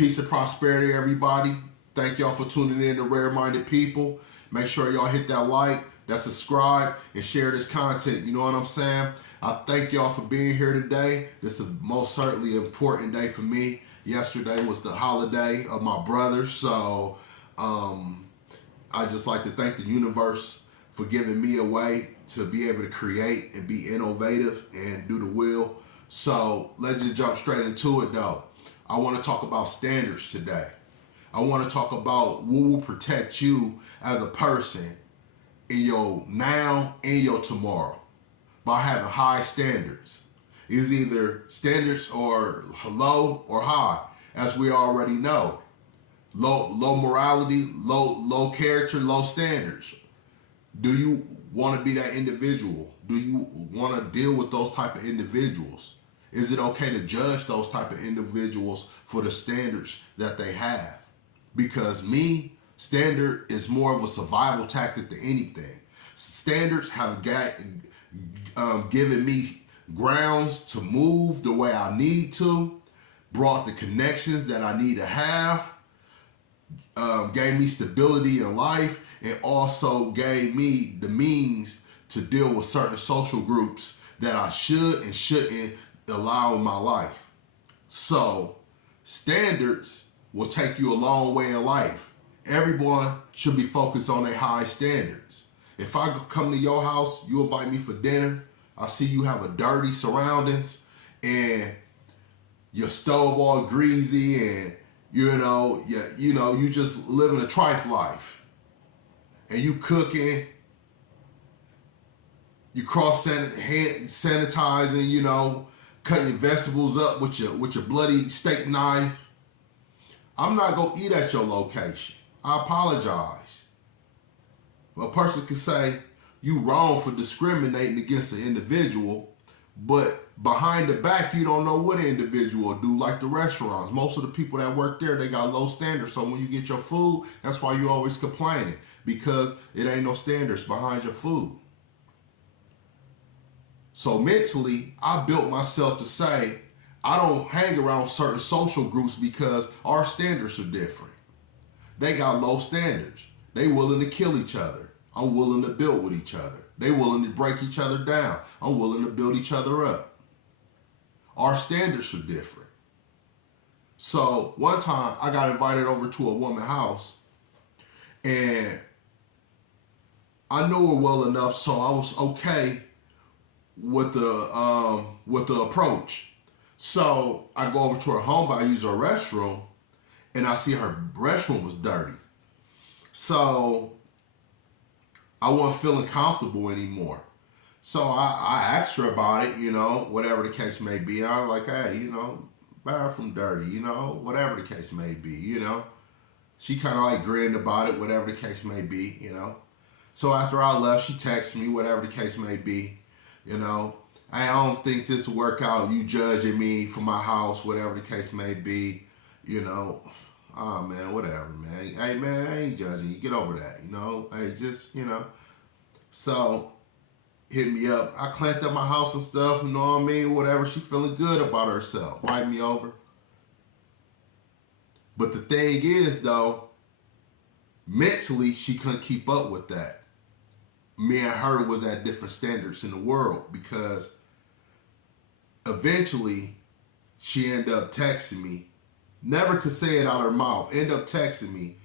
Peace and prosperity, everybody. Thank y'all for tuning in to Rare Minded People. Make sure y'all hit that like, that subscribe, and share this content. You know what I'm saying? I thank y'all for being here today. This is most certainly an important day for me. Yesterday was the holiday of my brother, so I just like to thank the universe for giving me a way to be able to create and be innovative and do the will. So let's just jump straight into it though. I want to talk about standards today. I want to talk about what will protect you as a person in your now and your tomorrow by having high standards. It's either standards or low or high, as we already know. Low morality, low character, low standards. Do you want to be that individual? Do you want to deal with those type of individuals? Is it okay to judge those type of individuals for the standards that they have? Because standard is more of a survival tactic than anything. Standards have given me grounds to move the way I need to, brought the connections that I need to have, gave me stability in life, and also gave me the means to deal with certain social groups that I should and shouldn't allow in my life. So standards will take you a long way in life. Everyone should be focused on their high standards. If I come to your house, you invite me for dinner, I see you have a dirty surroundings and your stove all greasy and you just living a trife life, and you cooking, you sanitizing, cutting your vegetables up with your bloody steak knife. I'm not gonna eat at your location. I apologize. A person can say you wrong for discriminating against an individual, but behind the back, you don't know what an individual do, like the restaurants. Most of the people that work there, they got low standards. So when you get your food, that's why you always complaining, because it ain't no standards behind your food. So mentally, I built myself to say, I don't hang around certain social groups because our standards are different. They got low standards. They willing to kill each other. I'm willing to build with each other. They willing to break each other down. I'm willing to build each other up. Our standards are different. So one time I got invited over to a woman's house, and I knew her well enough, so I was okay with the approach. So I go over to her home, but I use her restroom, and I see her restroom was dirty. So I wasn't feeling comfortable anymore. So I asked her about it, whatever the case may be. I was like, hey, bathroom dirty, whatever the case may be, She kind of like grinned about it, whatever the case may be, So after I left, she texted me, whatever the case may be, I don't think this will work out. You judging me for my house, whatever the case may be, Oh man, whatever, man. Hey man, I ain't judging you. Get over that, Hey, just, So hit me up. I cleaned up my house and stuff, whatever. She feeling good about herself. Invite me over. But the thing is, though, mentally, she couldn't keep up with that. Me and her was at different standards in the world, because eventually she ended up texting me. Never could say it out of her mouth. Ended up texting me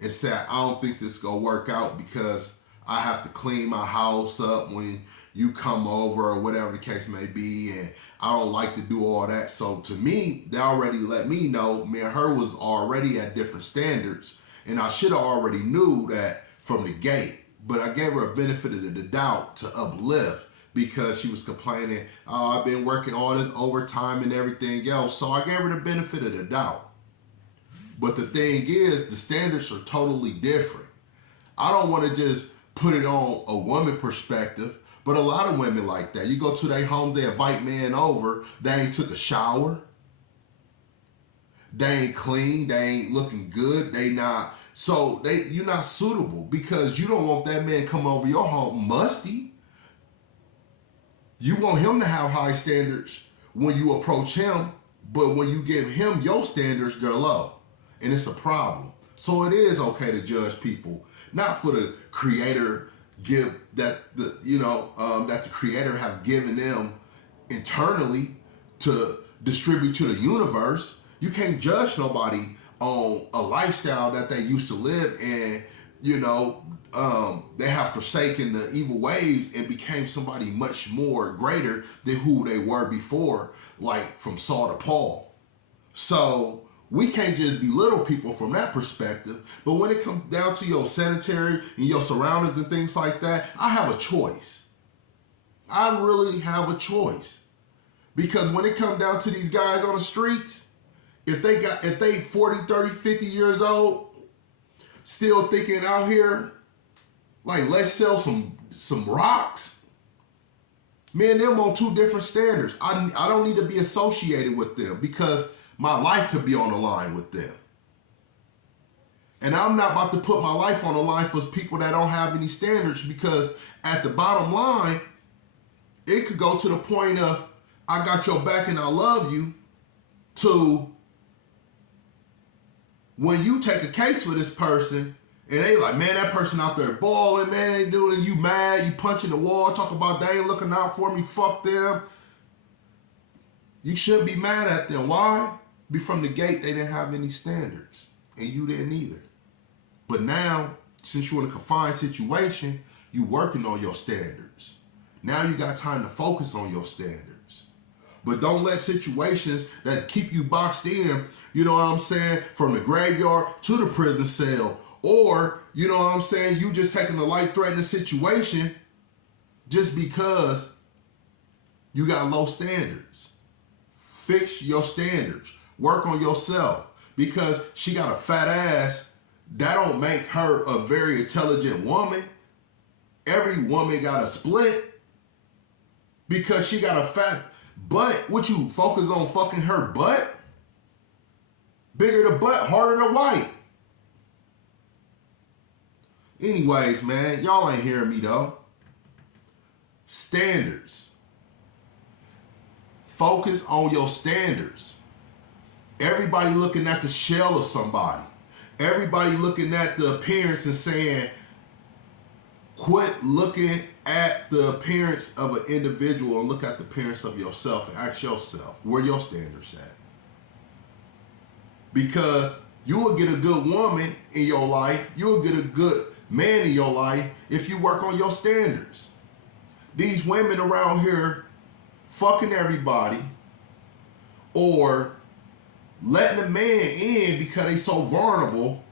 and said, I don't think this is going to work out because I have to clean my house up when you come over or whatever the case may be, and I don't like to do all that. So to me, they already let me know me and her was already at different standards, and I should have already knew that from the gate. But I gave her a benefit of the doubt to uplift, because she was complaining, oh, I've been working all this overtime and everything else. So I gave her the benefit of the doubt. But the thing is, the standards are totally different. I don't want to just put it on a woman perspective, but a lot of women like that. You go to their home, they invite men over, they ain't took a shower, they ain't clean, they ain't looking good, you're not suitable, because you don't want that man come over your home musty. You want him to have high standards when you approach him, but when you give him your standards, they're low. and it's a problem. So it is okay to judge people, not for the creator that the creator have given them internally to distribute to the universe. You can't judge nobody on a lifestyle that they used to live and they have forsaken the evil ways and became somebody much more greater than who they were before, like from Saul to Paul. So we can't just belittle people from that perspective. But when it comes down to your sanitary and your surroundings and things like that, I have a choice. I really have a choice. Because when it comes down to these guys on the streets, if they 40, 30, 50 years old, still thinking out here, like, let's sell some rocks, me and them on two different standards. I don't need to be associated with them because my life could be on the line with them. And I'm not about to put my life on the line for people that don't have any standards, because at the bottom line, it could go to the point of, I got your back and I love you, to when you take a case for this person and they like, man, that person out there balling, man, they doing, you mad, you punching the wall, talk about they ain't looking out for me, fuck them. You shouldn't be mad at them. Why? Be from the gate, they didn't have any standards and you didn't either. But now, since you're in a confined situation, you working on your standards. Now you got time to focus on your standards. But don't let situations that keep you boxed in, you know what I'm saying, from the graveyard to the prison cell, or, you know what I'm saying, you just taking a life-threatening situation just because you got low standards. Fix your standards. Work on yourself. Because she got a fat ass, that don't make her a very intelligent woman. Every woman got a split because she got a fat butt. What, you focus on fucking her butt? Bigger the butt, harder the white. Anyways, man, y'all ain't hearing me though. Standards. Focus on your standards. Everybody looking at the shell of somebody. Everybody looking at the appearance and saying, quit looking at the appearance of an individual and look at the appearance of yourself and ask yourself, where your standards at? Because you will get a good woman in your life, you will get a good man in your life if you work on your standards. These women around here fucking everybody or letting a man in because they so vulnerable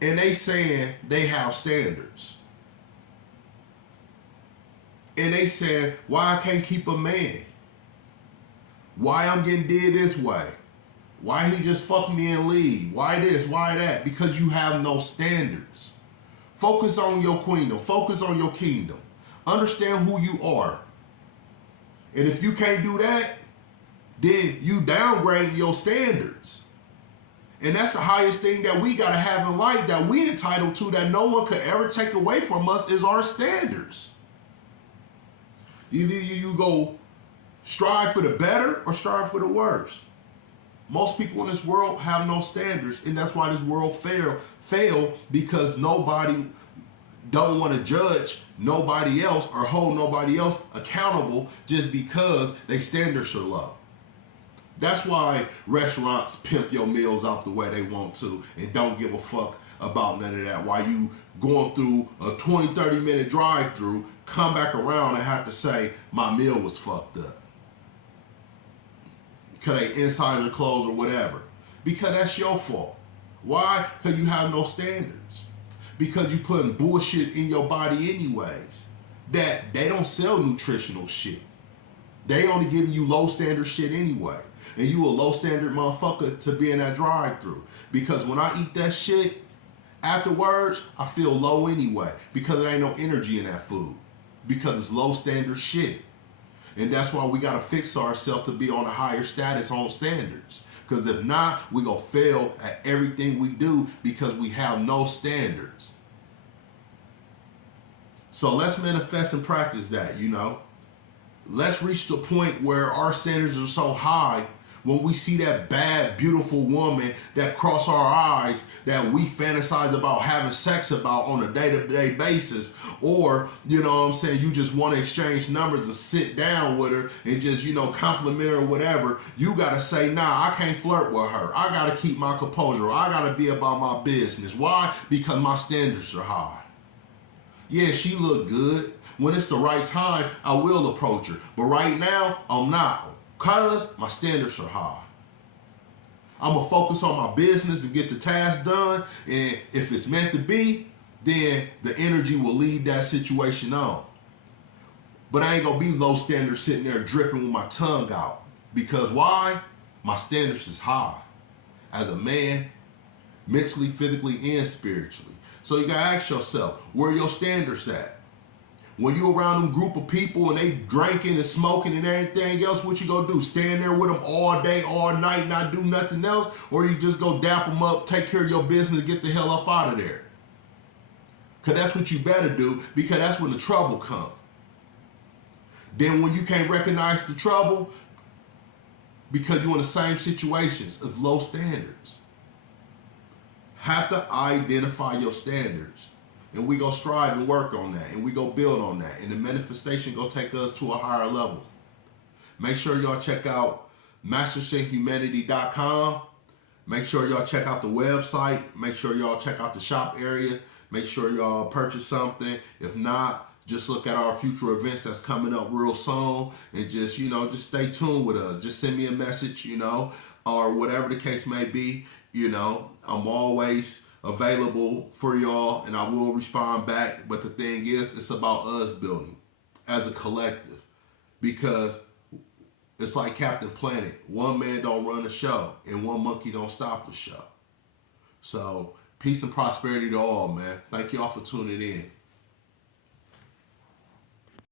and they saying they have standards. And they saying, why I can't keep a man? Why I'm getting did this way? Why he just fuck me and leave? Why this? Why that? Because you have no standards. Focus on your queendom. Focus on your kingdom. Understand who you are. And if you can't do that, then you downgrade your standards. And that's the highest thing that we got to have in life, that we entitled to, that no one could ever take away from us, is our standards. Either you go strive for the better or strive for the worse. Most people in this world have no standards, and that's why this world fail because nobody don't want to judge nobody else or hold nobody else accountable just because their standards are low. That's why restaurants pimp your meals out the way they want to and don't give a fuck about none of that. Why you going through a 20, 30 minute drive-through, come back around and have to say, my meal was fucked up. Because they insider clothes or whatever. Because that's your fault. Why? Because you have no standards. Because you putting bullshit in your body anyways. That they don't sell nutritional shit. They only giving you low standard shit anyway. And you a low standard motherfucker to be in that drive-through. Because when I eat that shit, afterwards, I feel low anyway. Because there ain't no energy in that food. Because it's low standard shit. And that's why we got to fix ourselves to be on a higher status on standards. Because if not, we going to fail at everything we do because we have no standards. So let's manifest and practice that, you know. Let's reach the point where our standards are so high, when we see that bad, beautiful woman that cross our eyes, that we fantasize about having sex about on a day-to-day basis, or, you know what I'm saying, you just want to exchange numbers and sit down with her and just, you know, compliment her or whatever, you got to say, nah, I can't flirt with her. I got to keep my composure. I got to be about my business. Why? Because my standards are high. Yeah, she look good. When it's the right time, I will approach her. But right now, I'm not. Because my standards are high. I'm going to focus on my business and get the task done. And if it's meant to be, then the energy will lead that situation on. But I ain't going to be low standards sitting there dripping with my tongue out. Because why? My standards is high. As a man, mentally, physically, and spiritually. So you got to ask yourself, where are your standards at? When you around them group of people and they drinking and smoking and everything else, what you gonna do? Stand there with them all day, all night, not do nothing else? Or you just go dap them up, take care of your business, and get the hell up out of there? Because that's what you better do, because that's when the trouble comes. Then when you can't recognize the trouble, because you're in the same situations of low standards. Have to identify your standards. And we go strive and work on that. And we go build on that. And the manifestation go take us to a higher level. Make sure y'all check out mastersynchumanity.com. Make sure y'all check out the website. Make sure y'all check out the shop area. Make sure y'all purchase something. If not, just look at our future events that's coming up real soon. And just, you know, just stay tuned with us. Just send me a message, you know, or whatever the case may be. You know, I'm always available for y'all and I will respond back. But the thing is, it's about us building as a collective, because it's like Captain Planet. One man don't run the show and one monkey don't stop the show. So peace and prosperity to all, man. Thank y'all for tuning in.